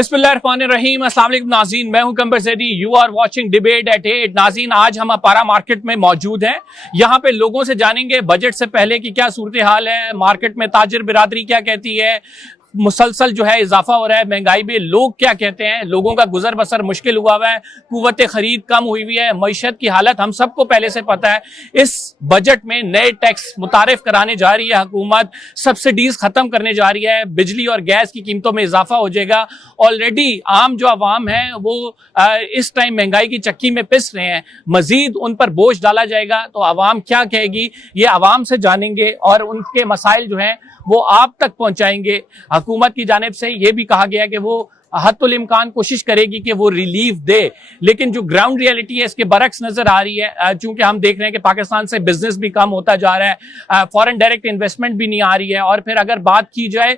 बिस्मिल्लाहिर्रहमानिर्रहीम। अस्सलाम वालेकुम नाज़रीन, मैं हूं Qamar Zaidi. You are watching debate at 8। नाज़रीन, आज हम अपारा मार्केट में मौजूद हैं। यहाँ पे लोगों से जानेंगे बजट से पहले की क्या सूरत हाल है, मार्केट में ताजिर बिरादरी क्या कहती है, मुसलसल जो है इजाफा हो रहा है महंगाई में, लोग क्या कहते हैं, लोगों का गुजर बसर मुश्किल हुआ हुआ है, कुव्वत खरीद कम हुई हुई है, मईशत की हालत हम सबको पहले से पता है। इस बजट में नए टैक्स मुतारिफ कराने जा रही है हुकूमत, सब्सिडीज खत्म करने जा रही है, बिजली और गैस की कीमतों में इजाफा हो जाएगा। ऑलरेडी आम जो अवाम है वो इस टाइम महंगाई की चक्की में पिस रहे हैं, मजीद उन पर बोझ डाला जाएगा तो अवाम क्या कहेगी, ये अवाम से जानेंगे और उनके मसाइल जो हैं वो आप तक पहुंचाएंगे। हुकूमत की जानिब से ये भी कहा गया कि वो हद्दुल इम्कान कोशिश करेगी कि वो रिलीफ दे, लेकिन जो ग्राउंड रियलिटी है इसके बरक्स नजर आ रही है। चूंकि हम देख रहे हैं कि पाकिस्तान से बिजनेस भी कम होता जा रहा है, फॉरेन डायरेक्ट इन्वेस्टमेंट भी नहीं आ रही है। और फिर अगर बात की जाए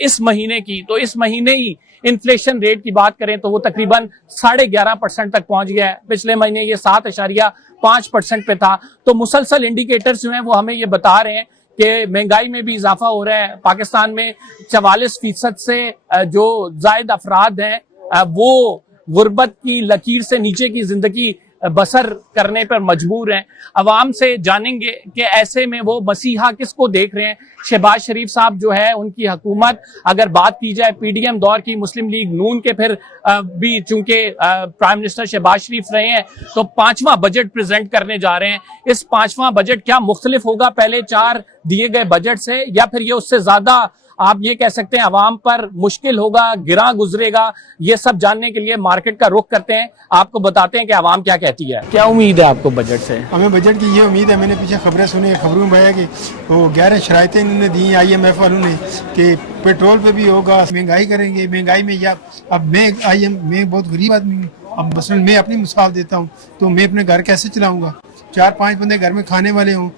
इस महीने की, तो इस महीने ही इन्फ्लेशन रेट की बात करें तो वो तकरीबन 11.5% तक पहुंच गया है। पिछले महीने ये 7.5% पे था। तो मुसलसल इंडिकेटर्स जो हैं वो हमें ये बता रहे हैं कि महंगाई में भी इजाफा हो रहा है। पाकिस्तान में 44% से जो जायद अफराद हैं वो गुर्बत की लकीर से नीचे की जिंदगी बसर करने पर मजबूर हैं। अवाम से जानेंगे कि ऐसे में वो मसीहा किसको देख रहे हैं। शहबाज शरीफ साहब जो है उनकी हुकूमत, अगर बात की जाए पीडीएम दौर की, मुस्लिम लीग नून के फिर भी चूंकि प्राइम मिनिस्टर शहबाज शरीफ रहे हैं, तो 5वां बजट प्रेजेंट करने जा रहे हैं। इस 5वां बजट क्या मुख्तलिफ होगा पहले 4 दिए गए बजट से, या फिर ये उससे ज्यादा आप ये कह सकते हैं अवाम पर मुश्किल होगा, गिरा गुजरेगा। ये सब जानने के लिए मार्केट का रुख करते हैं, आपको बताते हैं कि अवाम क्या कहती है। क्या उम्मीद है आपको बजट से? हमें बजट की ये उम्मीद है, मैंने पीछे खबरें सुनी, खबरों में बताया कि वो 11 शराइतें इन्होंने दी IMF वालों ने कि पेट्रोल पे भी होगा, महंगाई करेंगे। महंगाई में या अब मैं बहुत गरीब आदमी हूँ, अब मसलन मैं अपनी मिसाल देता हूँ तो मैं अपने घर कैसे चलाऊँगा? 4-5 बंदे घर में खाने वाले हों,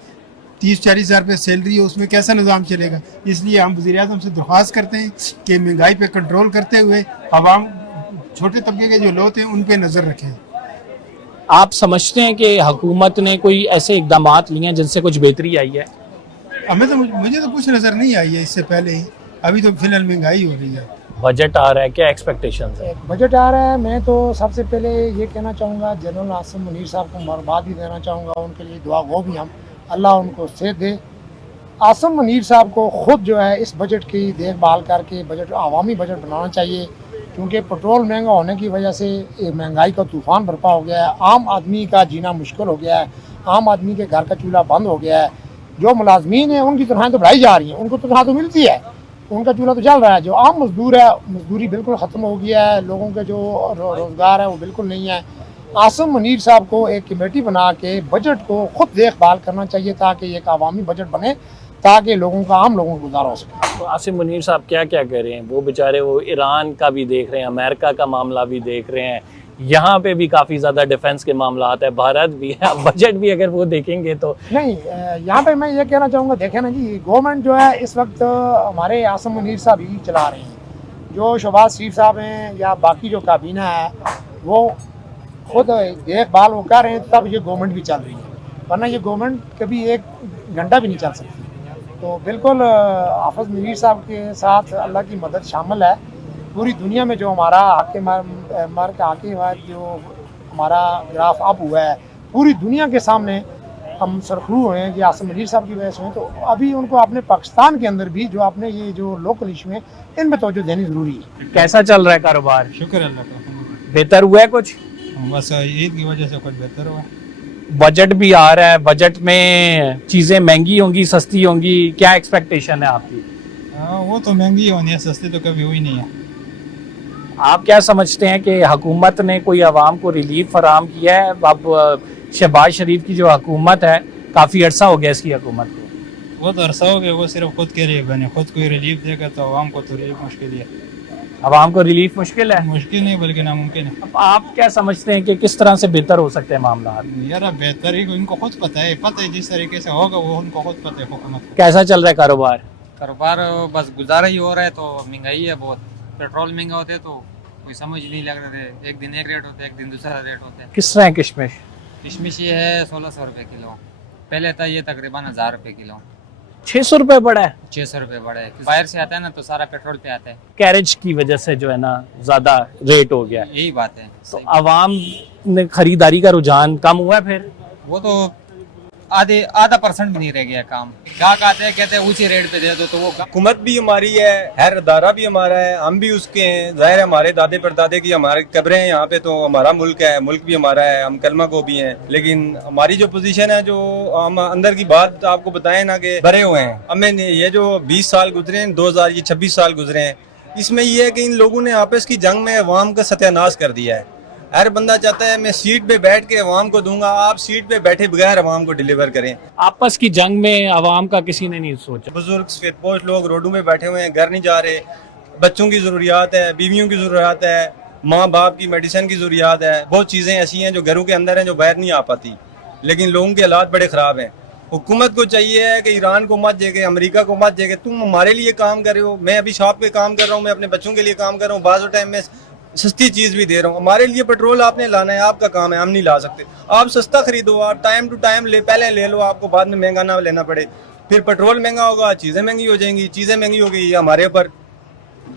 30-40 हज़ार रुपये सैलरी है, उसमें कैसा निज़ाम चलेगा? इसलिए हम वज़ीर आज़म से दरख्वास्त करते हैं कि महंगाई पे कंट्रोल करते हुए अवाम, छोटे तबके के जो लोग हैं उन पे नज़र रखें। आप समझते हैं कि हुकूमत ने कोई ऐसे इकदाम लिए हैं जिनसे कुछ बेहतरी आई है? मुझे तो कुछ नज़र नहीं आई है इससे पहले ही। अभी तो फिलहाल महंगाई हो रही है। बजट आ रहा है, क्या एक्सपेक्टेशंस है? बजट आ रहा है, मैं तो सबसे पहले ये कहना चाहूँगा, जनरल आसिम मुनीर साहब को मुबारकबाद भी देना चाहूँगा, उनके लिए दुआ गो भी हम, अल्लाह उनको सेहत दे। आसिम मुनीर साहब को ख़ुद जो है इस बजट की देखभाल करके बजट अवामी बजट बनाना चाहिए, क्योंकि पेट्रोल महंगा होने की वजह से महंगाई का तूफ़ान बरपा हो गया है। आम आदमी का जीना मुश्किल हो गया है, आम आदमी के घर का चूल्हा बंद हो गया है। जो मुलाजमीन हैं उनकी तनख्वाहें तो बढ़ाई जा रही हैं, उनको तनख्वाह तो मिलती है, उनका चूल्हा तो चल रहा है। जो आम मजदूर है, मजदूरी बिल्कुल ख़त्म हो गया है, लोगों के जो रोज़गार है वो बिल्कुल नहीं है। आसिम मुनीर साहब को एक कमेटी बना के बजट को खुद देखभाल करना चाहिए ताकि एक अवामी बजट बने, ताकि लोगों का, आम लोगों को गुजारा हो सके। तो आसिम मुनीर साहब क्या क्या कर रहे हैं? वो बेचारे वो ईरान का भी देख रहे हैं, अमेरिका का मामला भी देख रहे हैं, यहाँ पे भी काफ़ी ज़्यादा डिफेंस के मामला आता है, भारत भी है, बजट भी अगर वो देखेंगे तो नहीं। यहाँ पे मैं ये कहना चाहूँगा, देखें ना जी, गवर्नमेंट जो है इस वक्त हमारे आसिम मुनीर साहब ही चला रहे हैं। जो शहबाज शरीफ साहब हैं या बाकी जो काबीना है वो खुद देखभाल वो कर रहे हैं, तब ये गवर्नमेंट भी चल रही है, वरना ये गवर्नमेंट कभी 1 घंटा भी नहीं चल सकती। तो बिल्कुल हाफिज मुनीर साहब के साथ अल्लाह की मदद शामिल है। पूरी दुनिया में जो हमारा जो हमारा ग्राफ अप हुआ है, पूरी दुनिया के सामने हम सरखरू हुए हैं कि आसिम मुनीर साहब की वजह से हुए। तो अभी उनको अपने पाकिस्तान के अंदर भी जो आपने ये जो लोकल इशू है इनमें तवज्जो देनी ज़रूरी है। कैसा चल रहा है कारोबार? शुक्र अल्लाह का, बेहतर हुआ है कुछ? बस ईद की वजह से कुछ बेहतर हुआ। बजट भी आ रहा है, बजट में चीज़ें महंगी होंगी, सस्ती होंगी, क्या एक्सपेक्टेशन है आपकी? वो तो महंगी होनी है, सस्ती तो कभी हुई नहीं है। आप क्या समझते हैं कि हुकूमत ने कोई अवाम को रिलीफ फराम किया है? अब शहबाज शरीफ की जो हुकूमत है, काफ़ी अरसा हो गया इसकी हुकूमत को। वो तो अरसा हो गया, वो सिर्फ खुद के लिए बने, खुद कोई रिलीफ देगा तो आवाम को तो रिलीफ मुश्किल है। अवाम को रिलीफ मुश्किल है? मुश्किल नहीं बल्कि नामुमकिन है। अब आप क्या समझते हैं कि किस तरह से बेहतर हो सकते हैं मामला? यार बेहतर ही इनको खुद पता है जिस तरीके से होगा वो उनको खुद पता है हुकूमत को। कैसा चल रहा है कारोबार? कारोबार बस गुजारा ही हो रहा है, तो महंगाई है बहुत, पेट्रोल महंगा होता है तो कोई समझ नहीं लग रहा है, एक दिन एक रेट होता है, एक दिन दूसरा रेट होता है। किस तरह है किशमिश? किशमिश ये है 1600 रुपये किलो, पहले था ये तकरीबन 1000 रुपये किलो। 600 रुपए बढ़ा है। 600 रुपये बढ़ा है। बाहर से आता है ना तो सारा पेट्रोल पे आता है, कैरेज की वजह से जो है ना ज्यादा रेट हो गया है। यही बात है। तो आवाम ने खरीदारी का रुझान कम हुआ है फिर। वो तो आधा % भी नहीं रह गया काम। ग्राहक आते हैं कहते हैं ऊंचे रेट पे दे दो, तो वो हुकूमत भी हमारी है, हर अदारा भी हमारा है, हम भी उसके हैं। जाहिर है हमारे दादे परदादे की हमारी कब्रें हैं यहाँ पे, तो हमारा मुल्क है, मुल्क भी हमारा है, हम कलमा को भी हैं। लेकिन हमारी जो पोजीशन है, जो हम अंदर की बात आपको बताएं ना कि भरे हुए हैं हमें, ये जो 20 साल गुजरे हैं, 2026 साल गुजरे हैं, इसमें यह है कि इन लोगों ने आपस की जंग में अवाम का सत्यानाश कर दिया है। हर बंदा चाहता है मैं सीट पे बैठ के अवाम को दूंगा, आप सीट पे बैठे बगैर अवाम को डिलीवर करें। आपस की जंग में अवाम का किसी ने नहीं सोचा। बुजुर्ग सफेदपोश लोग रोडों में बैठे हुए हैं, घर नहीं जा रहे, बच्चों की ज़रूरियात है, बीवियों की ज़रूरियात है, माँ बाप की मेडिसिन की ज़रूरियात है, बहुत चीज़ें ऐसी हैं जो घरों के अंदर हैं जो बाहर नहीं आ पाती। लेकिन लोगों के हालात बड़े ख़राब हैं। हुकूमत को चाहिए है कि ईरान को मत देके, अमेरिका को मत देके, तुम हमारे लिए काम कर रहे हो, मैं अभी शॉप पे काम कर रहा हूँ, मैं अपने बच्चों के लिए काम कर रहा हूँ, बाज़ टाइम में सस्ती चीज़ भी दे रहा हूँ। हमारे लिए पेट्रोल आपने लाना है, आपका काम है, हम नहीं ला सकते। आप सस्ता खरीदो, आप टाइम टू टाइम पहले ले लो, आपको बाद में महंगा ना लेना पड़े। फिर पेट्रोल महंगा होगा, चीज़ें महंगी हो जाएंगी, चीज़ें महंगी हो गई, हमारे ऊपर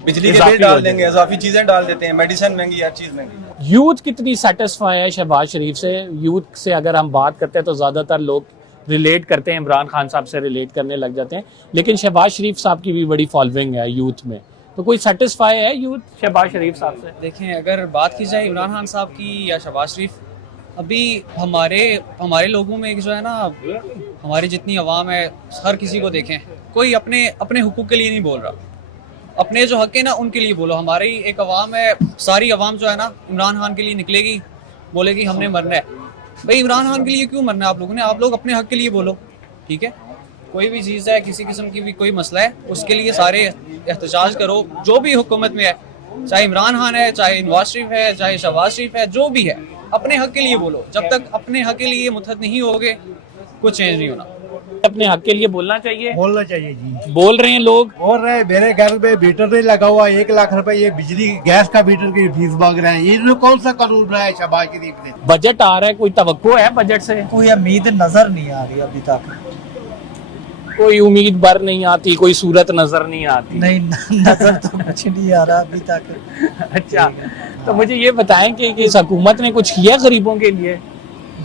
बिजली के बिल डाल देंगे, इजाफी चीज़ें डाल देते हैं, मेडिसिन महंगी, हर चीज़ महंगी। यूथ कितनी सेटिस्फाई है शहबाज शरीफ से? यूथ से अगर हम बात करते हैं तो ज़्यादातर लोग रिलेट करते हैं, इमरान खान साहब से रिलेट करने लग जाते हैं, लेकिन शहबाज शरीफ साहब की भी बड़ी फॉलोइंग है यूथ में। तो कोई सेटिस्फाई है यूथ शहबाज शरीफ साहब से? देखें, अगर बात की जाए इमरान खान साहब की या शहबाज शरीफ, अभी हमारे लोगों में जो है ना, हमारी जितनी आवाम है, हर किसी को देखें, कोई अपने हुकूक के लिए नहीं बोल रहा, अपने जो हक है ना उनके लिए बोलो। हमारी एक आवाम है, सारी आवाम जो है ना इमरान खान के लिए निकलेगी, बोलेगी हमने मरना है। भाई इमरान खान के लिए क्यों मरना है आप लोगों ने? आप लोग अपने हक के लिए बोलो, ठीक है? कोई भी चीज़ है, किसी किस्म की भी कोई मसला है, उसके लिए सारे एहतजाज करो, जो भी हुकूमत में है, चाहे इमरान खान है, चाहे नवाज शरीफ है, चाहे शहबाज शरीफ है, जो भी है, अपने हक के लिए बोलो। जब तक अपने हक के लिए मुतहद नहीं होगे, कुछ चेंज नहीं होना। अपने हक के लिए बोलना चाहिए। बोलना चाहिए जी। बोल रहे हैं लोग, बोल रहे हैं मेरे घर में मीटर नहीं लगा हुआ, 1 लाख रुपए ये बिजली गैस का मीटर की फीस मांग रहे हैं। ये कौन सा कानून रहा है शहबाज शरीफ ने? बजट आ रहा है, कोई तवक्को है बजट से? कोई उम्मीद नजर नहीं आ रही अभी तक। कोई उम्मीद भर नहीं आती, कोई सूरत नजर नहीं आती। नहीं, नजर तो कुछ नहीं आ रहा अभी तक। अच्छा, तो मुझे ये बताएं कि इस हुकूमत ने कुछ किया गरीबों के लिए?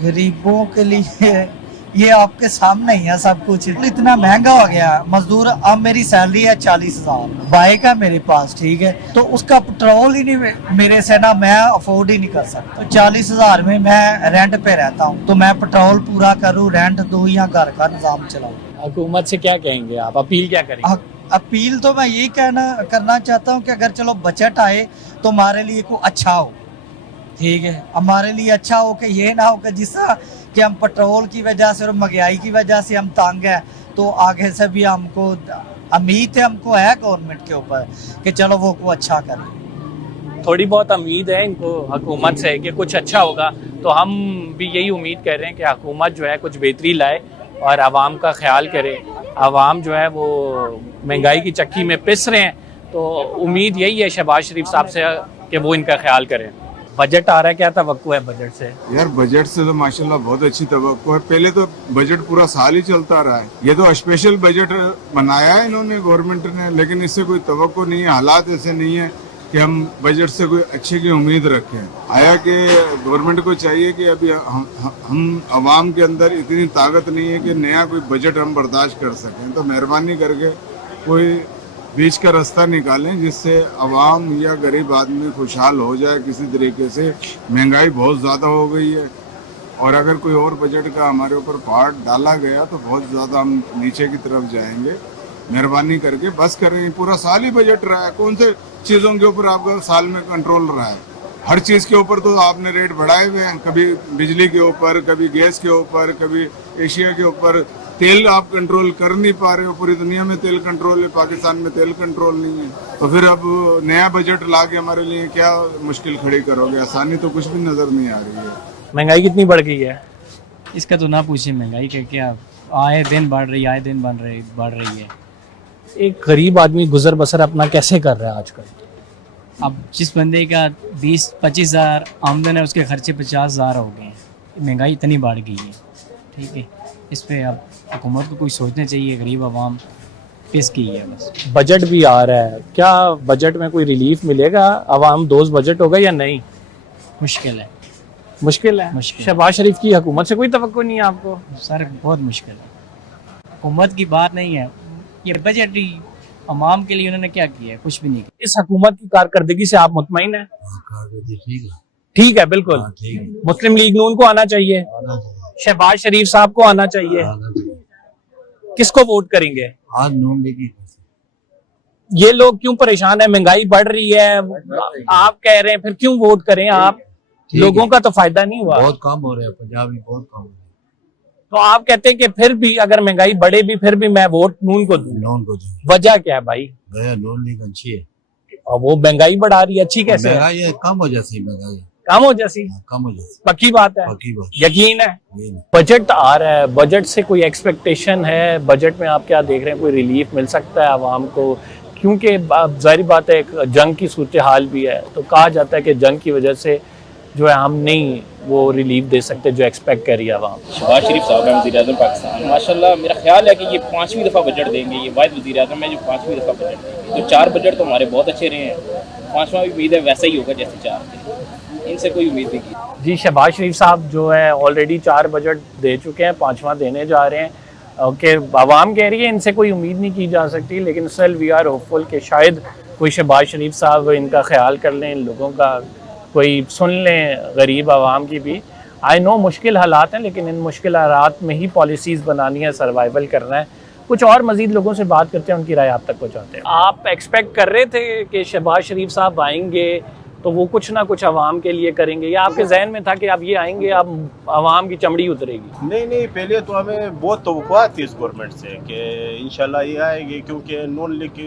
गरीबों के लिए ये आपके सामने ही है सब कुछ। इतना महंगा हो गया मजदूर। अब मेरी सैलरी है 40,000, बाइक है मेरे पास, ठीक है, तो उसका पेट्रोल ही नहीं मेरे से ना, मैं अफोर्ड ही नहीं कर सकता। तो 40,000 में मैं रेंट पे रहता हूँ, तो मैं पेट्रोल पूरा करूँ, रेंट दूँ या घर का निजाम चलाऊँ। हुकूमत से क्या कहेंगे आप? अपील क्या करेंगे? अपील तो मैं यही करना चाहता हूँ कि अगर चलो बजट आए तो हमारे लिए कोई अच्छा हो, ठीक है, हमारे लिए अच्छा हो कि ये ना हो कि जिस तरह कि हम पेट्रोल की वजह से और महंगाई की वजह से हम तंग हैं, तो आगे से भी हमको उम्मीद है, हमको है गवर्नमेंट के ऊपर कि चलो वो को अच्छा करे। थोड़ी बहुत उम्मीद है इनको हुकूमत से कि कुछ अच्छा होगा, तो हम भी यही उम्मीद कर रहे हैं कि हुकूमत जो है कुछ बेहतरी लाए और आवाम का ख्याल करे। आवाम जो है वो महंगाई की चक्की में पिस रहे हैं, तो उम्मीद यही है शहबाज शरीफ साहब से कि वो इनका ख्याल करें। बजट आ रहा है, क्या तवक्को है बजट से? यार बजट से तो माशाल्लाह बहुत अच्छी तवक्को है। पहले तो बजट पूरा साल ही चलता रहा है, ये तो स्पेशल बजट बनाया है इन्होंने गवर्नमेंट ने, लेकिन इससे कोई तवक्को नहीं है। हालात ऐसे नहीं है कि हम बजट से कोई अच्छे की उम्मीद रखें। आया कि गवर्नमेंट को चाहिए कि अभी हम आवाम के अंदर इतनी ताकत नहीं है कि नया कोई बजट हम बर्दाश्त कर सकें, तो मेहरबानी करके कोई बीच का रास्ता निकालें जिससे आवाम या गरीब आदमी खुशहाल हो जाए किसी तरीके से। महंगाई बहुत ज़्यादा हो गई है, और अगर कोई और बजट का हमारे ऊपर पार्ट डाला गया तो बहुत ज़्यादा हम नीचे की तरफ जाएंगे। मेहरबानी करके बस करें, पूरा साल ही बजट रहा है, कौन से चीज़ों के ऊपर आपका साल में कंट्रोल रहा है? हर चीज़ के ऊपर तो आपने रेट बढ़ाए हुए हैं, कभी बिजली के ऊपर, कभी गैस के ऊपर, कभी एशिया के ऊपर। तेल आप कंट्रोल कर नहीं पा रहे हो, पूरी दुनिया में तेल कंट्रोल है, पाकिस्तान में तेल कंट्रोल नहीं है। तो फिर अब नया बजट ला के हमारे लिए क्या मुश्किल खड़ी करोगे? आसानी तो कुछ भी नज़र नहीं आ रही है। महंगाई कितनी बढ़ गई है? इसका तो ना पूछिए, महंगाई का क्या, आए दिन बढ़ रही है, आए दिन बढ़ रही है। एक गरीब आदमी गुजर बसर अपना कैसे कर रहा है आजकल? अब जिस बंदे का 20-25 हज़ार आमदन है, उसके खर्चे 50,000 हो गए हैं। महंगाई इतनी बढ़ गई है, ठीक है। इस पे अब हुकूमत को कोई सोचना चाहिए, गरीब आवाम पिस की है बस। बजट भी आ रहा है, क्या बजट में कोई रिलीफ मिलेगा? आवाम दोस्त बजट होगा या नहीं? मुश्किल है मुश्किल है। मुश्किल। शहबाज शरीफ की हुकूमत से कोई तवक्को नहीं है आपको? सर, बहुत मुश्किल है। हुकूमत की बात नहीं है, ये बजट ही आवाम के लिए उन्होंने क्या किया है? कुछ भी नहीं किया। इस हुकूमत की कारकर्दगी से आप मुतमईन हैं? ठीक है, बिल्कुल। मुस्लिम लीग नून को आना चाहिए, शहबाज शरीफ साहब को आना चाहिए। किसको वोट करेंगे? आज नून लीग। ये लोग क्यों परेशान है? महंगाई बढ़ रही है, आप कह रहे हैं, फिर क्यों वोट करें आप? लोगों का तो फायदा नहीं हुआ। बहुत कम हो रहा है पंजाब में, बहुत कम हो रहा है। तो आप कहते हैं कि फिर भी अगर महंगाई बढ़े भी फिर भी मैं वोट नून को दूं। नून को दूं। वजह क्या है भाई? गया नून लीग अच्छी है और वो महंगाई बढ़ा रही है, अच्छी कैसे है? महंगाई कम हो जाती, महंगाई कम हो जैसी? कम हो जाती, पक्की बात है, पक्की बात। यकीन है। ये नहीं। बजट आ रहा है, बजट से कोई एक्सपेक्टेशन है? बजट में आप क्या देख रहे हैं? कोई रिलीफ मिल सकता है आवाम को? क्योंकि जाहिर बात है एक जंग की सूरत हाल भी है, तो कहा जाता है कि जंग की वजह से जो है हम नहीं वो रिलीफ दे सकते जो एक्सपेक्ट कर रही है आवाम। शहबाज शरीफ साहब हैं वज़ीर-ए-आज़म पाकिस्तान, माशाल्लाह मेरा ख्याल है कि ये 5वीं दफ़ा बजट देंगे। ये वाहिद वज़ीर-ए-आज़म है जो 5वीं दफ़ा बजट देंगे। तो 4 बजट तो हमारे बहुत अच्छे रहे हैं, 5वां भी उम्मीद है वैसा ही होगा जैसे 4 थे, इनसे कोई उम्मीद नहीं की। जी, शहबाज शरीफ साहब जो है ऑलरेडी 4 बजट दे चुके हैं, 5वां देने जा रहे हैं। ओके, आवाम कह रही है इनसे कोई उम्मीद नहीं की जा सकती, लेकिन स्टिल वी आर होपफुल कि शायद कोई शहबाज शरीफ साहब इनका ख्याल कर लें, इन लोगों का कोई सुन लें, गरीब आवाम की भी। आई नो मुश्किल हालात हैं, लेकिन इन मुश्किल हालात में ही पॉलिसीज़ बनानी है, सर्वाइवल करना है। कुछ और मज़ीद लोगों से बात करते हैं, उनकी राय आप तक पहुँचाते हैं। आप एक्सपेक्ट कर रहे थे कि शहबाज शरीफ साहब आएंगे तो वो कुछ ना कुछ आवाम के लिए करेंगे, या आपके जहन में था कि अब ये आएंगे अब आवाम की चमड़ी उतरेगी? नहीं, पहले तो हमें बहुत तवक्कुआत थी इस गवर्नमेंट से कि इंशाल्लाह ये आएगी, क्योंकि नून लीग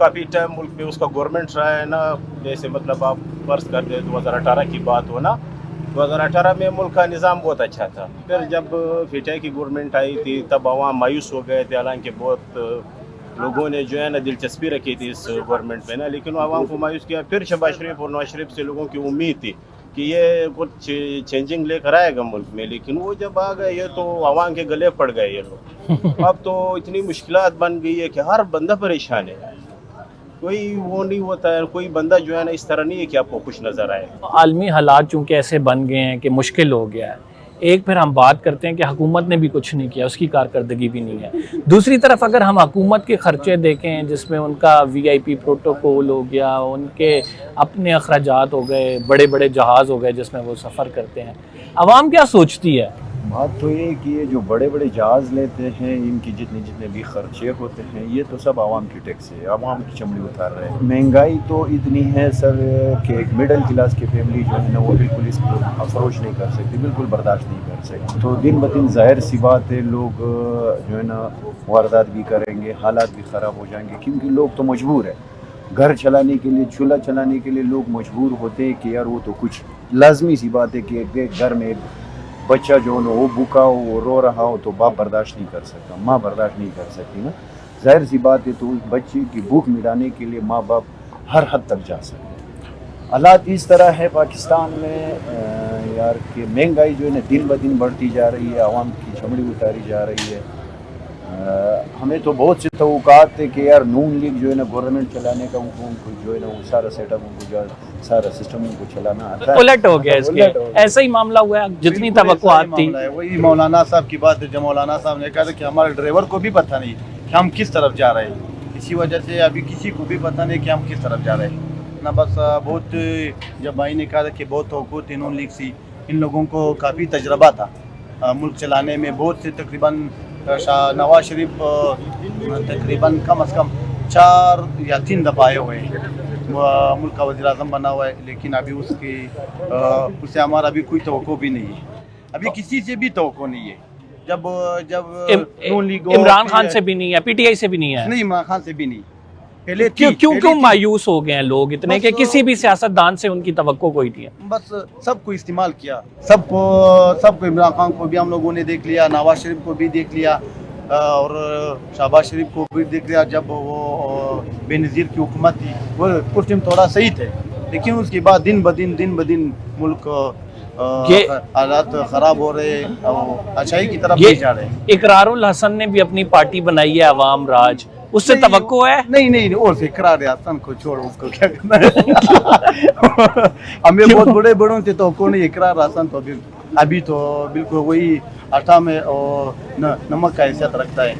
काफ़ी टाइम मुल्क में उसका गवर्नमेंट रहा है ना। जैसे मतलब आप फर्ज कर दे 2018 की बात हो ना, 2018 में मुल्क का निज़ाम बहुत अच्छा था। फिर जब पीटीआई की गवर्नमेंट आई थी तब आवाम मायूस हो गए थे, हालांकि बहुत लोगों ने जो है ना दिलचस्पी रखी थी इस गवर्नमेंट में ना, लेकिन आवाम को मायूस किया। फिर शहबाज शरीफ और नवाज शरीफ से लोगों की उम्मीद थी कि ये कुछ चेंजिंग लेकर आएगा मुल्क में, लेकिन वो जब आ गए ये तो आवाम के गले पड़ गए ये लोग। अब तो इतनी मुश्किलात बन गई है कि हर बंदा परेशान है, कोई वो नहीं होता है, कोई बंदा जो है ना इस तरह नहीं है कि आपको कुछ नज़र आए। आलमी हालात चूँकि ऐसे बन गए हैं कि मुश्किल हो गया है। एक फिर हम बात करते हैं कि हुकूमत ने भी कुछ नहीं किया, उसकी कारकर्दगी भी नहीं है। दूसरी तरफ अगर हम हुकूमत के खर्चे देखें, जिसमें उनका VIP प्रोटोकॉल हो गया, उनके अपने अखराजात हो गए, बड़े बड़े जहाज़ हो गए जिसमें वो सफ़र करते हैं, आवाम क्या सोचती है? बात तो ये कि ये जो बड़े बड़े जहाज़ लेते हैं, इनकी जितने भी खर्चे होते हैं, ये तो सब आवाम की टैक्स है, आवाम की चमड़ी उतार रहे हैं। महंगाई तो इतनी है सर कि एक मिडिल क्लास की फैमिली जो है ना वो बिल्कुल इसको अफरोश नहीं कर सकती, बिल्कुल बर्दाश्त नहीं कर सकती। तो दिन ब दिन जाहिर सी बात है लोग जो है ना वारदात भी करेंगे, हालात भी ख़राब हो जाएंगे, क्योंकि लोग तो मजबूर है। घर चलाने के लिए, चूल्हा चलाने के लिए लोग मजबूर होते हैं कि यार वो तो कुछ लाजमी सी बात है कि एक घर में बच्चा जो हो वो भूखा हो, वो रो रहा हो, तो बाप बर्दाश्त नहीं कर सकता, माँ बर्दाश्त नहीं कर सकती ना, जाहिर सी बात है। तो उस बच्चे की भूख मिटाने के लिए माँ बाप हर हद तक जा सकते हैं। हालात इस तरह है पाकिस्तान में यार कि महंगाई जो है ना दिन ब दिन बढ़ती जा रही है, आवाम की चमड़ी उतारी जा रही है। हमें तो बहुत से तवक्कुआत थे कि यार नून लीग जो है ना गवर्नमेंट चलाने का उनको जो है ना वो सारा सेटअप, उनको जो सारा सिस्टम उनको चलाना आता है। उलट हो गया इसके, ऐसा ही मामला हुआ है जितनी तवक्कुआत थी। वही मौलाना साहब की बात है, जब मौलाना साहब ने कहा था कि हमारे ड्राइवर को भी पता नहीं कि हम किस तरफ जा रहे हैं, इसी वजह से अभी किसी को भी पता नहीं कि हम किस तरफ जा रहे हैं ना। बस बहुत जब भाई ने कहा था कि बहुत तवक्कुआत थी नून लीग सी, इन लोगों को काफ़ी तजर्बा था मुल्क चलाने में। बहुत से तकरीबन नवाज शरीफ तकरीबन कम अज़ कम 4 या 3 दफ़ा आए हुए हैं, मुल्क का वज़ीर आज़म बना हुआ है, लेकिन अभी उससे हमारा अभी कोई तवक्को भी नहीं है, अभी किसी से भी तवक्को नहीं है। जब नून लीग इमरान खान से भी नहीं है, PTI से भी नहीं है, नहीं इमरान खान से भी नहीं। पहले क्यों मायूस हो गए हैं लोग इतने कि किसी भी सियासतदान से उनकी तवक्को कोई नहीं है? बस सबको इस्तेमाल किया, सबको इमरान खान को भी हम लोगों ने देख लिया, नवाज शरीफ को भी देख लिया और शहबाज शरीफ को भी देख लिया। जब वो बेनज़ीर की हुकूमत थी वो कुछ दिन थोड़ा सही थे, लेकिन उसके बाद दिन ब दिन मुल्क ये हालात खराब हो रहे हैं और अच्छाई की तरफ ये नहीं जा रहे। इकरारुल हसन ने भी अपनी पार्टी बनाई है अवाम राज, उससे नहीं, तवक्को है? नहीं और से इकरार हसन को छोड़ो, उसको क्या करना है। हमें बहुत बड़े बड़ों से तो कौन इकरार हसन तो अभी तो बिल्कुल वही आटा में और नमक का हैसियत रखता है,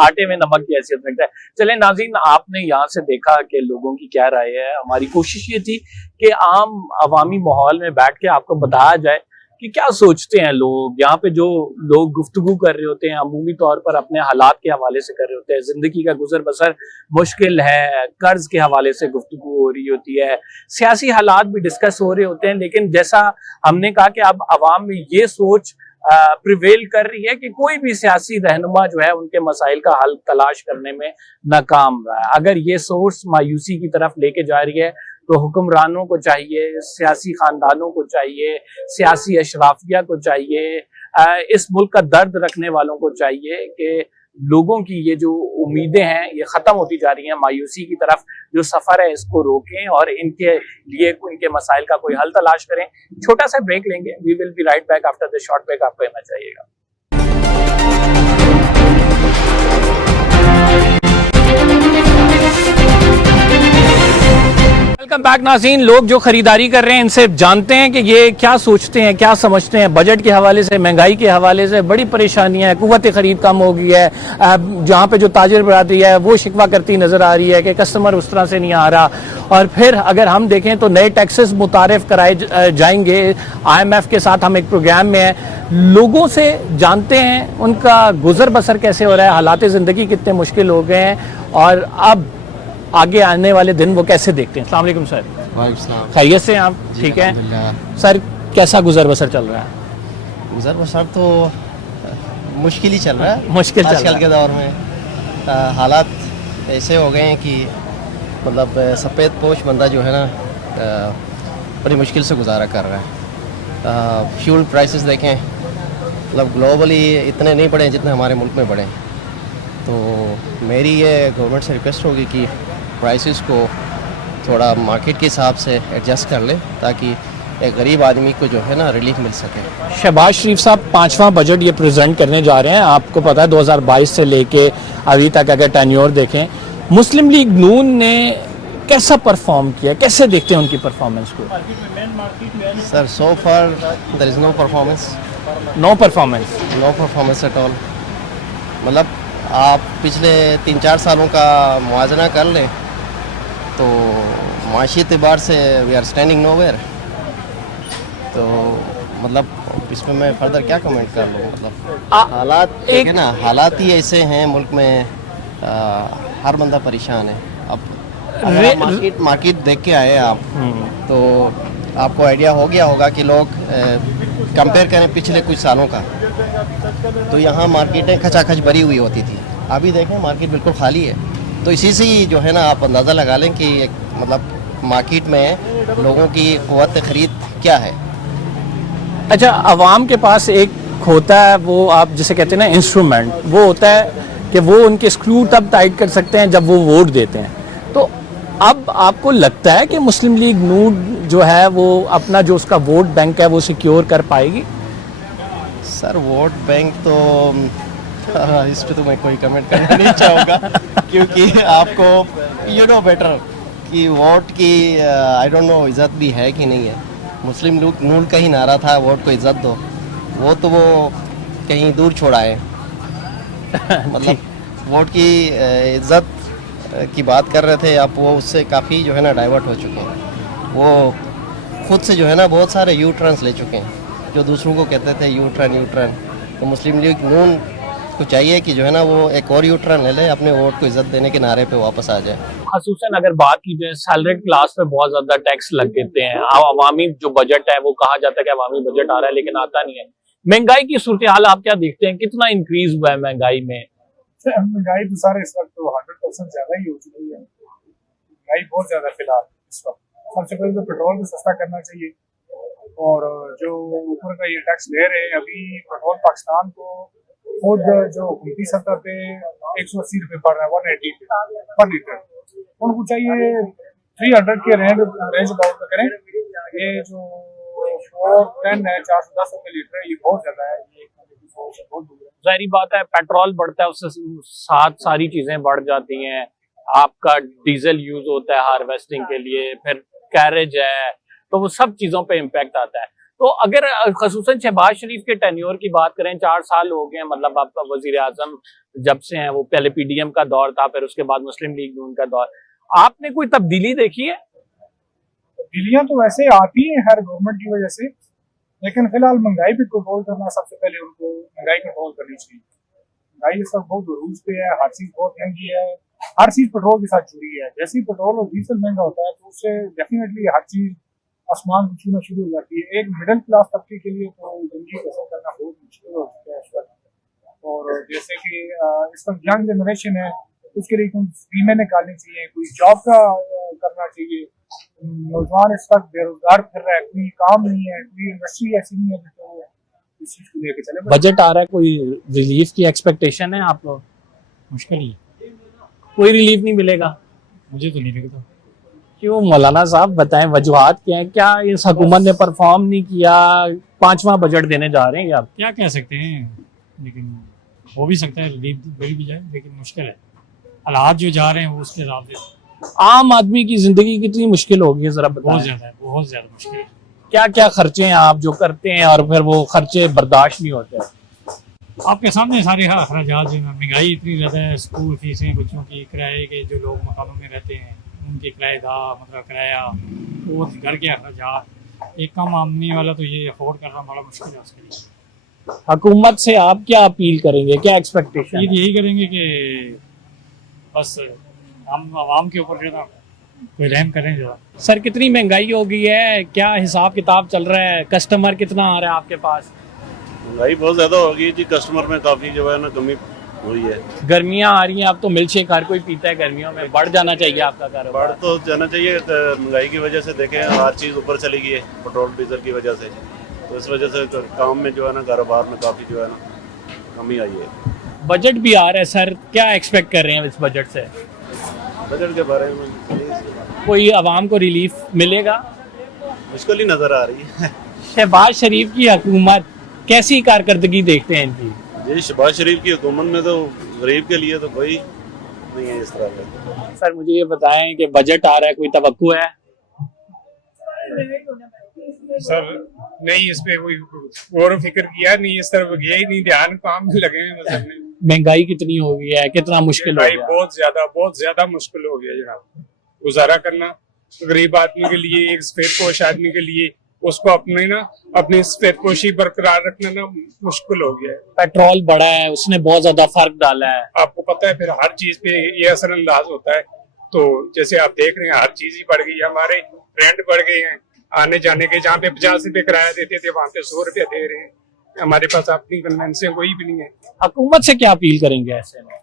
आटे में नमक की हैसियत रखता है। चले नाज़रीन, आपने यहाँ से देखा कि लोगों की क्या राय है। हमारी कोशिश ये थी कि आम अवामी माहौल में बैठ के आपको बताया जाए कि क्या सोचते हैं लोग। यहाँ पे जो लोग गुफ्तगू कर रहे होते हैं अमूमी तौर पर अपने हालात के हवाले से कर रहे होते हैं, जिंदगी का गुजर बसर मुश्किल है, कर्ज के हवाले से गुफ्तगू हो रही होती है, सियासी हालात भी डिस्कस हो रहे होते हैं। लेकिन जैसा हमने कहा कि अब अवाम में ये सोच प्रिवेल कर रही है कि कोई भी सियासी रहनुमा जो है उनके मसाइल का हल तलाश करने में नाकाम रहा है। अगर ये सोच मायूसी की तरफ लेके जा रही है तो हुक्मरानों को चाहिए, सियासी खानदानों को चाहिए, सियासी अशराफिया को चाहिए, इस मुल्क का दर्द रखने वालों को चाहिए कि लोगों की ये जो उम्मीदें हैं ये खत्म होती जा रही हैं, मायूसी की तरफ जो सफर है इसको रोकें और इनके लिए इनके मसाइल का कोई हल तलाश करें। छोटा सा ब्रेक लेंगे, we will be right back after the short break. आपको कहना चाहिएगा। वेलकम बैक नाज़रीन। लोग जो खरीदारी कर रहे हैं इनसे जानते हैं कि ये क्या सोचते हैं, क्या समझते हैं। बजट के हवाले से, महंगाई के हवाले से बड़ी परेशानियां हैं, कुव्वत खरीद कम हो गई है। जहाँ पे जो ताजिर बरादरी है वो शिकवा करती नज़र आ रही है कि कस्टमर उस तरह से नहीं आ रहा। और फिर अगर हम देखें तो नए टैक्सेस मुतारिफ कराए जाएंगे। IMF के साथ हम एक प्रोग्राम में हैं, लोगों से जानते हैं उनका गुजर बसर कैसे हो रहा है, हालात ज़िंदगी कितने मुश्किल हो गए हैं और अब आगे आने वाले दिन वो कैसे देखते हैं। अस्सलाम वालेकुम सर। वालेकुम। खैरियत से आप? ठीक है सर, कैसा गुजर बसर चल रहा है? गुजर बसर तो मुश्किल ही चल रहा है, मुश्किल चल आजकल के दौर में। हालात ऐसे हो गए हैं कि मतलब सफ़ेद पोश बंदा जो है ना बड़ी मुश्किल से गुजारा कर रहा है। फ्यूल प्राइसेस देखें, मतलब ग्लोबली इतने नहीं बढ़े जितने हमारे मुल्क में बढ़े। तो मेरी ये गवर्नमेंट से रिक्वेस्ट होगी कि प्राइसेस को थोड़ा मार्केट के हिसाब से एडजस्ट कर ले ताकि एक गरीब आदमी को जो है ना रिलीफ मिल सके। शहबाज शरीफ साहब 5वां बजट ये प्रेजेंट करने जा रहे हैं। आपको पता है 2022 से लेके अभी तक अगर टेन्योर देखें, मुस्लिम लीग नून ने कैसा परफॉर्म किया, कैसे देखते हैं उनकी परफॉर्मेंस को? Sir so far there is no performance. No performance? No performance at all. मतलब आप पिछले 3-4 सालों का मुआजना कर लें तो माशी एतबार से वी आर स्टैंडिंग नोवेयर। तो मतलब इसमें मैं फर्दर क्या कमेंट कर लूँ। मतलब हालात एक है ना, हालात ही ऐसे हैं मुल्क में, हर बंदा परेशान है। अब मार्केट देख के आए आप तो आपको आइडिया हो गया होगा कि लोग कंपेयर करें पिछले कुछ सालों का तो यहाँ मार्केटें खचाखच भरी हुई होती थी। अभी देखें मार्केट बिल्कुल खाली है। तो इसी से ही जो है ना आप अंदाज़ा लगा लें कि मतलब मार्केट में लोगों की क़ुव्वत ख़रीद क्या है। अच्छा, अवाम के पास एक होता है वो आप जिसे कहते हैं ना इंस्ट्रूमेंट, वो होता है कि वो उनके स्क्रू तब टाइट कर सकते हैं जब वो वोट देते हैं। तो अब आपको लगता है कि मुस्लिम लीग नून जो है वो अपना जो उसका वोट बैंक है वो सिक्योर कर पाएगी? सर वोट बैंक तो इस पे तो मैं कोई कमेंट करना नहीं चाहूँगा क्योंकि आपको यू नो बेटर कि वोट की आई डोंट नो इज़्ज़त भी है कि नहीं है। मुस्लिम लीग नून का ही नारा था वोट को इज़्ज़त दो, वो तो वो कहीं दूर छोड़ा है। मतलब वोट की इज़्ज़त की बात कर रहे थे आप, वो उससे काफ़ी जो है ना डाइवर्ट हो चुके हैं। वो खुद से जो है ना बहुत सारे यू टर्न्स ले चुके हैं जो दूसरों को कहते थे यू टर्न। तो मुस्लिम लीग नून को चाहिए कि जो है ना वो एक और यू टर्न ले ले, अपने वोट को इज्जत देने के नारे पे वापस आ जाए। ख़ुसूसन अगर बात की जाए सैलरीड क्लास पे बहुत ज्यादा टैक्स लग देते हैं। अवामी जो बजट है वो कहा जाता है कि अवामी बजट आ रहा है लेकिन आता नहीं है। महंगाई की सूरत हाल आप क्या देखते हैं, कितना इंक्रीज हुआ है महंगाई में? महंगाई तो सारे इस वक्त तो 100% ज्यादा ही हो चुकी है। महंगाई बहुत ज्यादा फिलहाल इस वक्त। सबसे पहले तो पेट्रोल भी सस्ता करना चाहिए और जो ऊपर का ये टैक्स ले रहे हैं अभी पेट्रोल पाकिस्तान को खुद जो हुकूमती सतह पे 180 रुपये पड़ रहा है 180 पर लीटर, उनको चाहिए 300 के रेंज अबाउट में करें। ये जो 410 है, 410 रुपये लीटर है, ये बहुत ज्यादा है, ये बहुत दूर है। जाहिर बात है पेट्रोल बढ़ता है उससे साथ सारी चीजें बढ़ जाती हैं। आपका डीजल यूज होता है हार्वेस्टिंग के लिए, फिर कैरेज है, तो वो सब चीजों पे इम्पैक्ट आता है। तो अगर खसूसन शहबाज शरीफ के टेन्योर की बात करें, 4 साल हो गए, मतलब आपका वजीर आजम जब से हैं, वो पहले पीडीएम का दौर था, फिर उसके बाद मुस्लिम लीग नून का दौर, आपने कोई तब्दीली देखी है? तब्दीलियां तो वैसे आती हैं हर गवर्नमेंट की वजह से, लेकिन फिलहाल महंगाई पे कंट्रोल करना, सबसे पहले उनको महंगाई कंट्रोल करनी चाहिए। महंगाई इस वक्त बहुत रूज पे है, हर चीज बहुत महंगी है, हर चीज पेट्रोल के साथ जुड़ी है। जैसे ही पेट्रोल और डीजल महंगा होता है तो उससे डेफिनेटली हर चीज आसमान को छूना शुरू हो जाती है। एक मिडिल क्लास तबके के लिए तो जिंदगी बसर करना बहुत मुश्किल हो चुका है इस वक्त। और जैसे कि इस वक्त यंग जनरेशन है, उसके लिए कोई स्कीमें निकालनी चाहिए, कोई जॉब का करना चाहिए। नौजवान इस वक्त बेरोजगार फिर रहा है, कोई काम नहीं है, कोई इंडस्ट्री ऐसी नहीं है जो इस चीज को लेके चले। बजट आ रहा है, कोई रिलीफ की एक्सपेक्टेशन है आपको? मुश्किल ही, कोई रिलीफ नहीं मिलेगा? मुझे तो नहीं लगता। क्यों मौलाना साहब, बताएं वजूहात क्या है? क्या इस हुकूमत ने परफॉर्म नहीं किया? 5वां बजट देने जा रहे हैं आप? क्या कह सकते हैं, लेकिन हो भी सकता है रिलीफ मिल भी जाए, लेकिन मुश्किल है। हालात जो जा रहे हैं वो उसके हिसाब से आम आदमी की जिंदगी कितनी मुश्किल होगी जरा बताएं। बहुत ज्यादा मुश्किल है। क्या क्या खर्चे हैं आप जो करते हैं और फिर वो खर्चे बर्दाश्त नहीं होते? आपके सामने सारे अखराजात जो महंगाई इतनी ज़्यादा है, स्कूल फीसें, बच्चों की किराए के, जो लोग मकानों में रहते हैं उनके किराएदार, मतलब किराया, वो घर के अखराजात, एक कम आमदनी वाला तो ये अफोर्ड करना बड़ा मुश्किल है उसके लिए। हुकूमत से आप क्या अपील करेंगे, क्या एक्सपेक्टेशन? यही करेंगे कि बस हम आवाम के ऊपर जो ना कोई रहम करें जरा। सर कितनी महंगाई हो गई है, क्या हिसाब किताब चल रहा है, कस्टमर कितना आ रहा है आपके पास? महंगाई बहुत ज़्यादा हो गई जी, कस्टमर में काफ़ी जो है ना कमी हुई है। गर्मियां आ रही हैं, अब तो मिल्क शेक हर कोई पीता है गर्मियों में, बढ़ जाना चाहिए आपका कारोबार? बढ़ तो जाना चाहिए, महंगाई की वजह से देखें हर चीज़ ऊपर चली गई है, पेट्रोल डीजल की वजह से, तो इस वजह से काम में जो है ना, कारोबार में काफ़ी जो है ना कमी आई है। बजट भी आ रहा है सर, क्या एक्सपेक्ट कर रहे हैं इस बजट से? बजट के बारे में कोई आवाम को रिलीफ मिलेगा? मुश्किल ही नज़र आ रही है। शहबाज शरीफ की हुकूमत कैसी कारकर्दगी देखते हैं इनकी? ये शहबाज शरीफ की हुकूमत में तो गरीब के लिए तो कोई नहीं है इस तरह का। सर मुझे ये बताएं कि बजट आ रहा है, कोई तवक्कु है? सर नहीं, इस पे कोई गौर फिक्र किया नहीं, इस तरफ गया ही नहीं, ध्यान काम में लगे हैं मतलब नहीं। महंगाई कितनी हो गई है, कितना मुश्किल हो गया? बहुत ज्यादा मुश्किल हो गया जनाब, गुजारा करना गरीब आदमी के लिए, एक सफेदपोश आदमी के लिए, उसको अपनी सफेदपोशी बरकरार रखना ना मुश्किल हो गया है। पेट्रोल बढ़ा है, उसने बहुत ज्यादा फर्क डाला है। आपको पता है फिर हर चीज पे ये असरअंदाज होता है। तो जैसे आप देख रहे हैं हर चीज ही बढ़ गई है, हमारे रेंट बढ़ गए हैं, आने जाने के जहाँ पे 50 रुपए किराया देते थे वहाँ पे 100 रुपया दे रहे हैं। हमारे पास अपनी कन्वेंशन कोई भी नहीं है। हुकूमत से क्या अपील करेंगे ऐसे में?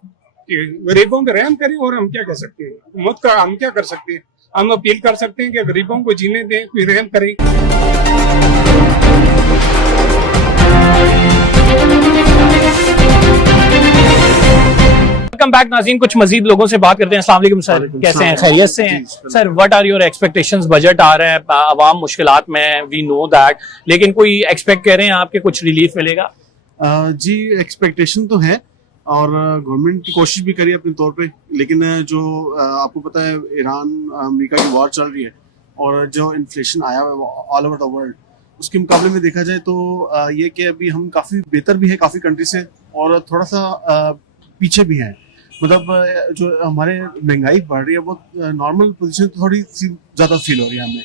गरीबों पे रहम करें, और हम क्या कर सकते हैं? हुकूमत का हम क्या कर सकते हैं? हम अपील कर सकते हैं कि गरीबों को जीने दें, कोई रहम करें। वेलकम बैक नाज़रीन, कुछ मजीद लोगों से बात करते हैं। अस्सलाम वालेकुम सर, कैसे हैं, खैरियत से हैं? Sir what are your expectations? Budget आ रहा है, आवाम मुश्किलात में, वी नो दैट, लेकिन कोई एक्सपेक्ट कर रहे हैं आपके कुछ रिलीफ मिलेगा? जी एक्सपेक्टेशन तो है, और गवर्नमेंट की कोशिश भी करी अपने तौर पे, लेकिन जो आपको पता है ईरान अमेरिका की वॉर चल रही है, और जो इन्फ्लेशन आया हुआ है ऑल ओवर द वर्ल्ड, उसके मुकाबले में देखा जाए तो ये कि अभी हम काफ़ी बेहतर भी है काफ़ी कंट्री से, और थोड़ा सा पीछे भी हैं। मतलब जो हमारे महंगाई बढ़ रही है वो नॉर्मल पोजीशन थोड़ी सी ज़्यादा फील हो रही है हमें,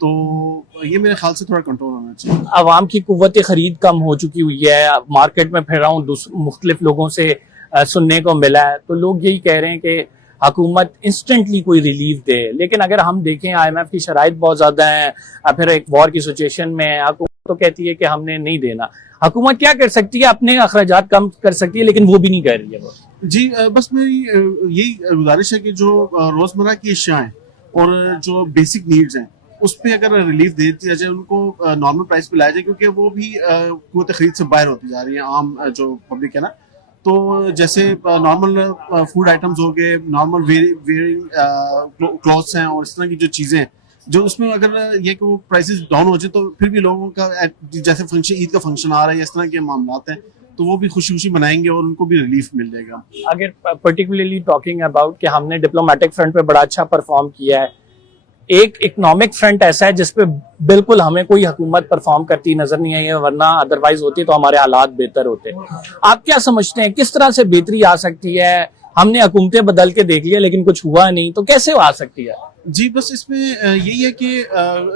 तो ये मेरे ख्याल से थोड़ा कंट्रोल होना चाहिए। आवाम की कुव्वत खरीद कम हो चुकी हुई है, मार्केट में फिर रहा हूँ, मुख्तलिफ लोगों से सुनने को मिला है, तो लोग यही कह रहे हैं कि हुकूमत इंस्टेंटली कोई रिलीफ दे, लेकिन अगर हम देखें IMF की शराइत बहुत ज़्यादा है, फिर एक वॉर की सिचुएशन में हुकूमत तो कहती है कि हमने नहीं देना। हुकूमत क्या कर सकती है? अपने अखराजात कम कर सकती है, लेकिन वो भी नहीं कर रही है वो। जी बस मेरी यही गुजारिश है कि जो रोज़मर्रा की अशियाँ हैं और जो बेसिक नीड्स हैं उस पर अगर रिलीफ दे दिया जाए, उनको नॉर्मल प्राइस पे लाया जाए, क्योंकि वो भी कुव्वत खरीद से बाहर होती जा रही है आम जो पब्लिक है ना। तो जैसे नॉर्मल फूड आइटम्स हो गए, नॉर्मल वेयरिंग क्लॉथ्स हैं, और इस तरह की जो चीज़ें हैं जो उसमें अगर ये कि वो प्राइसेस डाउन हो जाए तो फिर भी लोगों का जैसे फंक्शन, ईद का फंक्शन आ रहा है, इस तरह के मामलात हैं, तो वो भी खुशी खुशी मनाएंगे और उनको भी रिलीफ मिल जाएगा। अगर पर्टिकुलरली टॉकिंग अबाउट कि हमने डिप्लोमेटिक फ्रंट पे बड़ा अच्छा परफॉर्म किया है, एक इकोनॉमिक फ्रंट ऐसा है जिसपे बिल्कुल हमें कोई हुकूमत परफॉर्म करती नजर नहीं आई है, वरना अदरवाइज होती तो हमारे हालात बेहतर होते। आप क्या समझते हैं किस तरह से बेहतरी आ सकती है? हमने हुकूमतें बदल के देख लिया लेकिन कुछ हुआ नहीं, तो कैसे आ सकती है? जी बस इसमें यही है कि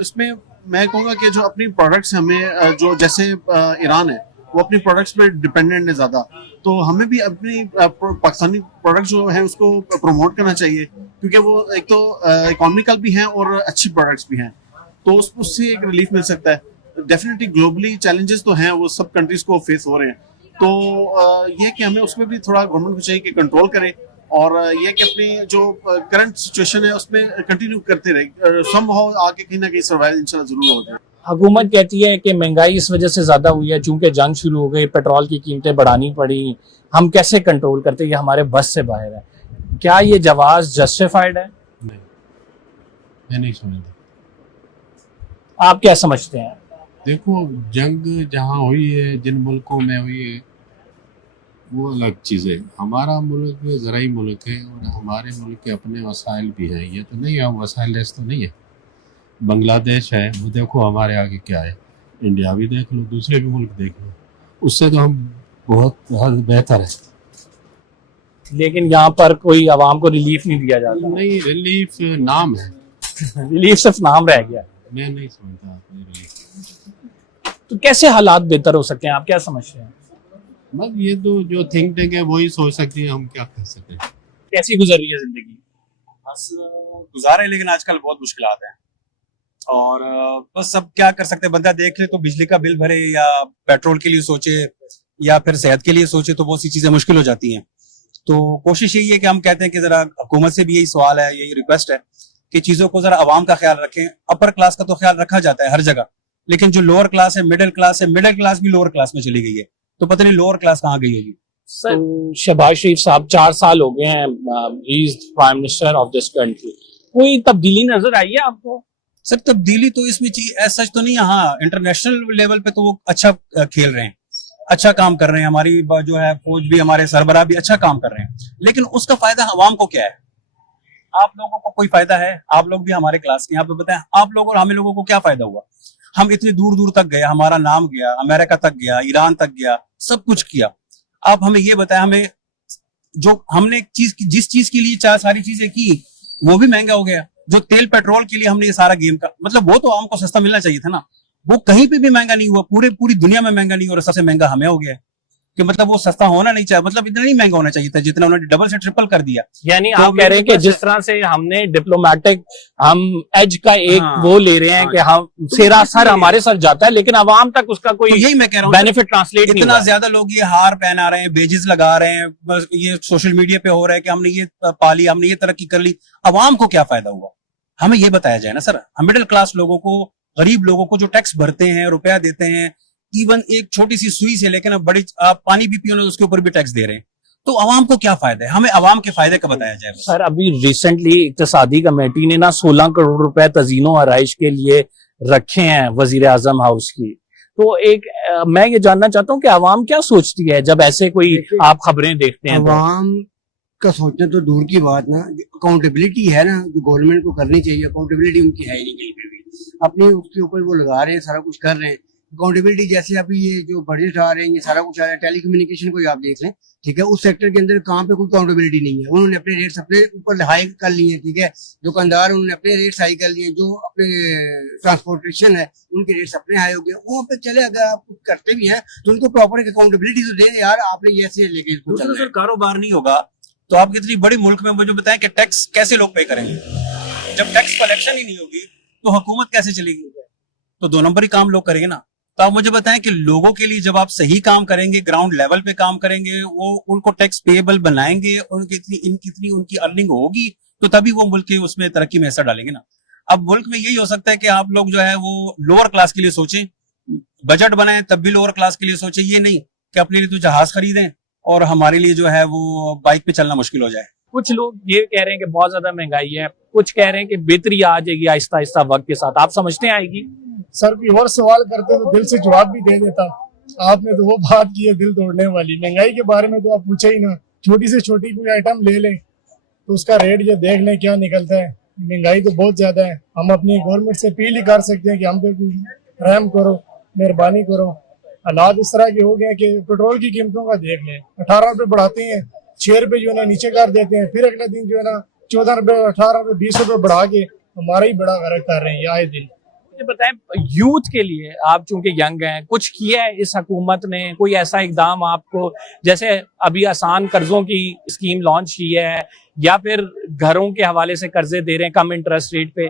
इसमें मैं कहूँगा कि जो अपनी प्रोडक्ट्स हमें जो जैसे ईरान है वो अपनी प्रोडक्ट्स पे डिपेंडेंट है ज़्यादा, तो हमें भी अपनी पाकिस्तानी प्रोडक्ट जो है उसको प्रमोट करना चाहिए, क्योंकि वो एक तो इकोनॉमिकल भी हैं और अच्छी प्रोडक्ट्स भी हैं, तो उससे एक रिलीफ मिल सकता है। डेफिनेटली ग्लोबली चैलेंजेस तो हैं, वो सब कंट्रीज को फेस हो रहे हैं, तो ये कि हमें उसमें भी थोड़ा गवर्नमेंट को चाहिए कि कंट्रोल करे और ये कि अपनी जो करंट सिचुएशन है उसमें कंटिन्यू करते रहे, समहाउ आके कहीं ना कहीं सर्वाइव इंशाल्लाह जरूर हो जाए। हुकूमत कहती है कि महंगाई इस वजह से ज्यादा हुई है चूंकि जंग शुरू हो गई, पेट्रोल की कीमतें बढ़ानी पड़ी, हम कैसे कंट्रोल करते, ये हमारे बस से बाहर है। क्या ये जवाब जस्टिफाइड है? नहीं, मैं नहीं समझता। आप क्या समझते हैं? देखो, जंग जहाँ हुई है, जिन मुल्कों में हुई है, वो अलग चीज़ है। हमारा मुल्क ज़राई मुल्क है और हमारे मुल्क के अपने वसाइल भी हैं, ये तो नहीं है हम वसाइल लेस तो नहीं है। बांग्लादेश है, वो देखो हमारे आगे क्या है, इंडिया भी देख लो, दूसरे भी मुल्क देख लो, उससे तो हम बहुत बेहतर है। लेकिन यहाँ पर कोई आवाम को रिलीफ नहीं दिया जाता। नहीं, रिलीफ नाम है रिलीफ सिर्फ नाम रह गया। मैं नहीं समझता रिलीफ। तो कैसे हालात बेहतर हो सकते हैं, आप क्या समझते हैं? बस ये तो जो थिंक टैंक है वही सोच सकती है, हम क्या कर सकते हैं। कैसी गुजर रही है जिंदगी? बस गुजारा है, लेकिन आजकल बहुत मुश्किलात हैं और बस सब क्या कर सकते हैं। बंदा देख ले तो बिजली का बिल भरे या पेट्रोल के लिए सोचे या फिर सेहत के लिए सोचे, तो बहुत सी चीजें मुश्किल हो जाती हैं। तो कोशिश यही है कि हम कहते हैं कि जरा हुकूमत से भी यही सवाल है, यही रिक्वेस्ट है कि चीजों को जरा आवाम का ख्याल रखें। अपर क्लास का तो ख्याल रखा जाता है हर जगह, लेकिन जो लोअर क्लास है, मिडिल क्लास भी लोअर क्लास में चली गई है, तो पता नहीं लोअर क्लास कहाँ गई है जी। सर, शहबाज शरीफ साहब 4 साल हो गए हैं, he is prime minister of this country, कोई तब्दीली नजर आई है आपको? सर, तब्दीली तो इसमें सच तो नहीं है। हाँ, इंटरनेशनल लेवल पे तो वो अच्छा खेल रहे हैं, अच्छा काम कर रहे हैं, हमारी जो है फौज भी, हमारे सरबराह भी अच्छा काम कर रहे हैं, लेकिन उसका फायदा अवाम को क्या है? आप लोगों को कोई फायदा है? आप लोग भी हमारे क्लास के, आप बताएं, आप लोग और हमें लोगों को क्या फायदा हुआ? हम इतनी दूर दूर तक गए, हमारा नाम गया, अमेरिका तक गया, ईरान तक गया, सब कुछ किया। आप हमें ये बताएं, हमें जो हमने जिस चीज के लिए सारी चीजें की वो भी महंगा हो गया। जो तेल पेट्रोल के लिए हमने ये सारा गेम का, मतलब वो तो आम को सस्ता मिलना चाहिए था ना, वो कहीं पे भी महंगा नहीं हुआ, पूरी दुनिया में महंगा नहीं हो रहा, सबसे महंगा हमें हो गया कि मतलब वो सस्ता होना नहीं चाहिए, मतलब इतना नहीं महंगा होना चाहिए था जितना उन्होंने डबल से ट्रिपल कर दिया। यानी तो आप कह रहे हैं कि जिस तरह से हमने डिप्लोमेटिक हम एज का एक वो ले रहे हैं कि हम सेरा सर हमारे सर जाता है, लेकिन आवाम तक उसका कोई तो यही मैं कह रहा हूँ, बेनिफिट ट्रांसलेट नहीं इतना ज्यादा लोग ये हार पहना रहे हैं, बेजिस लगा रहे हैं, बस ये सोशल मीडिया पे हो रहा है कि हमने ये पाली, हमने ये तरक्की कर ली। अवाम को क्या फायदा हुआ, हमें ये बताया जाए ना सर। हम मिडिल क्लास लोगों को, गरीब लोगों को जो टैक्स भरते हैं, रुपया देते हैं, इवन एक छोटी सी सुई से लेकर बड़ी आप पानी भी पियो ना उसके ऊपर भी टैक्स दे रहे हैं, तो अवाम को क्या फायदा है? हमें अवाम के फायदे का बताया जाए। सर, अभी रिसेंटली इक्तिसादी कमेटी ने ना 16 करोड़ रुपए तजीनो आराइश के लिए रखे हैं वजीर आजम हाउस की, तो एक मैं ये जानना चाहता हूँ कि अवाम क्या सोचती है जब ऐसे कोई आप खबरें देखते हैं? अवाम का सोचना तो दूर की बात ना, अकाउंटेबिलिटी है ना जो गवर्नमेंट को करनी चाहिए, अकाउंटेबिलिटी उनकी है ही नहीं कहीं पे भी। अपने उसके ऊपर वो लगा रहे हैं, सारा कुछ कर रहे हैं। अकाउंटेबिलिटी जैसे अभी ये जो बजट आ रहे हैं, ये सारा कुछ आ रहा है, टेलीकम्युनिकेशन को ही आप देख लें, ठीक है, उस सेक्टर के अंदर कहाँ पे कोई अकाउंटेबिलिटी नहीं है। उन्होंने अपने रेट्स अपने ऊपर हाई कर लिए हैं, ठीक है, दुकानदार उन्होंने अपने रेट्स हाई कर लिए, जो अपने ट्रांसपोर्टेशन है उनके रेट्स अपने हाई हो गए। वहाँ पे चले, अगर आप कुछ करते भी हैं तो उनको प्रॉपर अकाउंटेबिलिटी तो दें यार, आपने ये ऐसे लेके सर कारोबार नहीं होगा तो आप कितनी बड़ी मुल्क में मुझे बताएं कि टैक्स कैसे लोग पे करेंगे? जब टैक्स कलेक्शन ही नहीं होगी तो हुकूमत कैसे चलेगी? तो 2 नंबर ही काम लोग करेंगे ना। तो आप मुझे बताएं कि लोगों के लिए जब आप सही काम करेंगे, ग्राउंड लेवल पे काम करेंगे, वो उनको टैक्स पेएबल बनाएंगे और कितनी उनकी अर्निंग होगी, तो तभी वो मुल्क के उसमें तरक्की में हिस्सा डालेंगे ना। अब मुल्क में यही हो सकता है कि आप लोग जो है वो लोअर क्लास के लिए सोचें, बजट बनाए तब भी लोअर क्लास के लिए सोचें, ये नहीं कि अपने लिए तो जहाज खरीदें और हमारे लिए जो है वो बाइक पे चलना मुश्किल हो जाए। कुछ लोग ये कह रहे हैं कि बहुत ज्यादा महंगाई है, कुछ कह रहे हैं कि बेहतरी आ जाएगी आहिस्ता आहिस्ता वक्त के साथ। आप समझते हैं आएगी? सर भी और सवाल करते तो दिल से जवाब भी दे देता। आपने तो वो बात की है दिल तोड़ने वाली। महंगाई के बारे में तो आप पूछे ही ना। छोटी से छोटी कोई आइटम ले लें तो उसका रेट ये देख लें क्या निकलता है। महंगाई तो बहुत ज्यादा है। हम अपनी गवर्नमेंट से अपील ही कर सकते हैं कि हम पे रहम करो, मेहरबानी करो। हालात इस तरह के हो गए कि पेट्रोल की कीमतों का देख लें, 18 रुपए बढ़ाते हैं, 6 रुपए जो है ना नीचे कर देते हैं, फिर अगले दिन जो है ना 14 रुपए, 18 रुपए, 20 रुपए बढ़ा के हमारा ही बड़ा गरक कर रहे हैं ये आए दिन। मुझे बताएं, यूथ के लिए आप चूंकि यंग हैं, कुछ किया है इस हुकूमत ने? कोई ऐसा इकदाम आपको, जैसे अभी आसान कर्जों की स्कीम लॉन्च की है या फिर घरों के हवाले से कर्जे दे रहे हैं कम इंटरेस्ट रेट पे,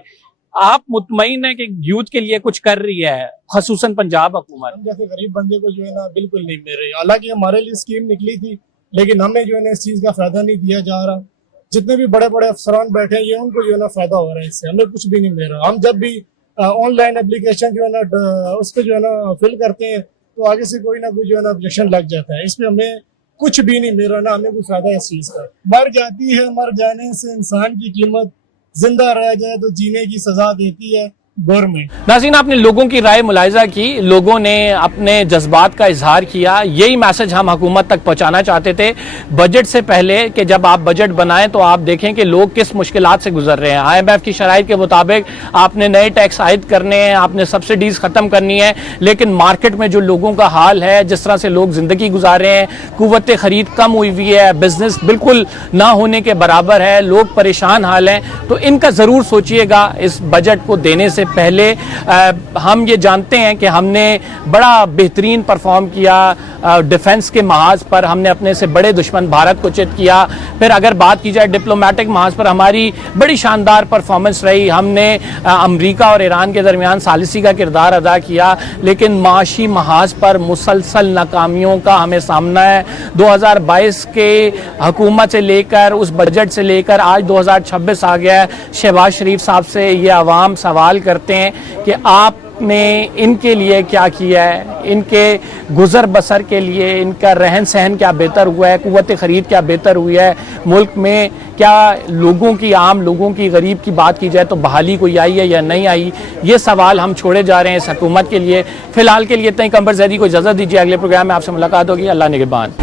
आप मुतमईन है कि यूथ के लिए कुछ कर रही है खसूसन पंजाब हुकूमत? जैसे गरीब बंदे को जो है ना बिल्कुल नहीं मिल रही। हालांकि हमारे लिए स्कीम निकली थी लेकिन हमें जो है ना इस चीज का फायदा नहीं दिया जा रहा। जितने भी बड़े बड़े अफसरान बैठे हैं ये उनको जो है ना फायदा हो रहा है, इससे हमें कुछ भी नहीं मिल रहा। हम जब भी ऑनलाइन एप्लीकेशन जो है ना उस पर जो है ना फिल करते हैं तो आगे से कोई ना कोई जो है ना ऑब्जेक्शन लग जाता है। इसमें हमें कुछ भी नहीं मिल रहा, ना हमें कोई फायदा है इस चीज का। मर जाती है, मर जाने से इंसान की कीमत, जिंदा रह जाए तो जीने की सजा देती है गवर्नमेंट। नाज़रीन, आपने लोगों की राय मुलाहिजा की, लोगों ने अपने जज्बात का इजहार किया। यही मैसेज हम हुकूमत तक पहुंचाना चाहते थे बजट से पहले कि जब आप बजट बनाएं तो आप देखें कि लोग किस मुश्किलात से गुजर रहे हैं। IMF की शराइत के मुताबिक आपने नए टैक्स आयद करने हैं, आपने सब्सिडीज खत्म करनी है, लेकिन मार्केट में जो लोगों का हाल है, जिस तरह से लोग जिंदगी गुजार रहे हैं, कुव्वत खरीद कम हुई हुई है, बिजनेस बिल्कुल ना होने के बराबर है, लोग परेशान हाल हैं, तो इनका जरूर सोचिएगा इस बजट को देने से पहले। हम ये जानते हैं कि हमने बड़ा बेहतरीन परफॉर्म किया डिफेंस के महाज पर, हमने अपने से बड़े दुश्मन भारत को चित किया। फिर अगर बात की जाए डिप्लोमेटिक महाज पर, हमारी बड़ी शानदार परफॉर्मेंस रही। हमने अमेरिका और ईरान के दरमियान सालिसी का किरदार अदा किया, लेकिन माशी महाज पर मुसलसल नाकामियों का हमें सामना है। 2022 के हुकूमत से लेकर, उस बजट से लेकर आज 2026 आ गया है। शहबाज शरीफ साहब से ये आवाम सवाल करते हैं कि आपने इनके लिए क्या किया है, इनके गुजर बसर के लिए इनका रहन सहन क्या बेहतर हुआ है, कुव्वत खरीद क्या बेहतर हुई है मुल्क में, क्या लोगों की, आम लोगों की, गरीब की बात की जाए तो बहाली कोई आई है या नहीं आई, ये सवाल हम छोड़े जा रहे हैं इस हुकूमत के लिए। फिलहाल के लिए इतना ही। कंबर ज़ैदी को इजाज़त दीजिए, अगले प्रोग्राम में आपसे मुलाकात होगी। अल्लाह निगहबान।